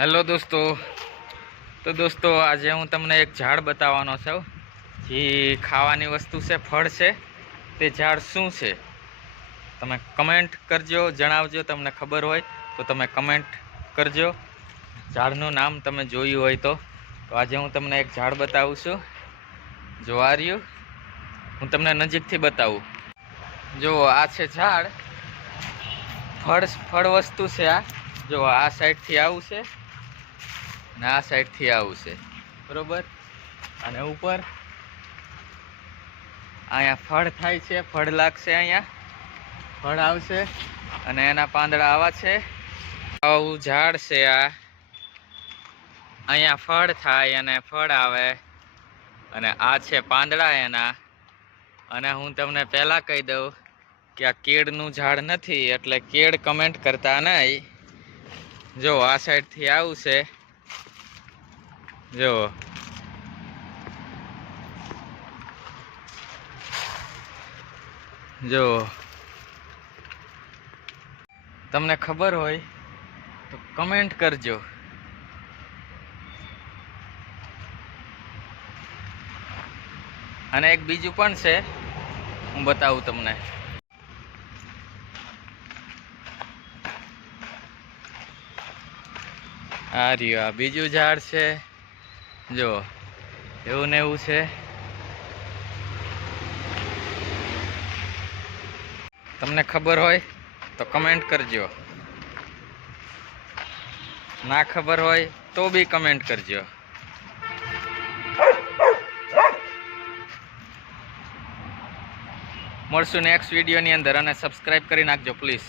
Hello દોસ્તો. તો દોસ્તો, આજે હું તમને એક ઝાડ બતાવવાનો છું જે ખાવાની વસ્તુ છે, ફળ છે. તે ઝાડ શું છે? તમે કમેન્ટ કરજો, જણાવજો, તમને ખબર હોય તો તમે કમેન્ટ કરજો. ઝાડનું નામ તમે જોયું હોય તો. તો આજે હું તમને એક ઝાડ બતાવું છું. જો આ રહ્યું હું તમને નજીકથી બતાવું. જો, આ છે ઝાડ. ફળ ફળ વસ્તુ છે આ. જો, આ સાઈડથી આવું છે. ને આ સાઈડથી આવું છે. બરોબર? અને ઉપર? અહીંયા ફળ થાય છે, ફળ લાગશે અહીંયા. ફળ આવશે. અને એના પાંદડા આવા છે. આવું ઝાડ છે આ. અહીંયા ફળ થાય અને ફળ આવે. અને આ છે પાંદડા એના. અને હું તમને પહેલાં કહી દઉં કે આ કેળનું ઝાડ નથી, એટલે કેળ કમેન્ટ કરતા નહીં. જો આ સાઈડથી આવું છે. જો જો તમને ખબર હોય તો કમેન્ટ કરજો. અને એક બીજું પણ છે, હું બતાવું તમને. આ રહ્યું, આ બીજું ઝાડ છે. જો, એવું ને એવું છે. તમને ખબર હોય તો કમેન્ટ કરજો. ના ખબર હોય તો બી કમેન્ટ કરજો. મળશું નેક્સ્ટ વિડીયોની અંદર અને સબસ્ક્રાઈબ કરી નાખજો પ્લીઝ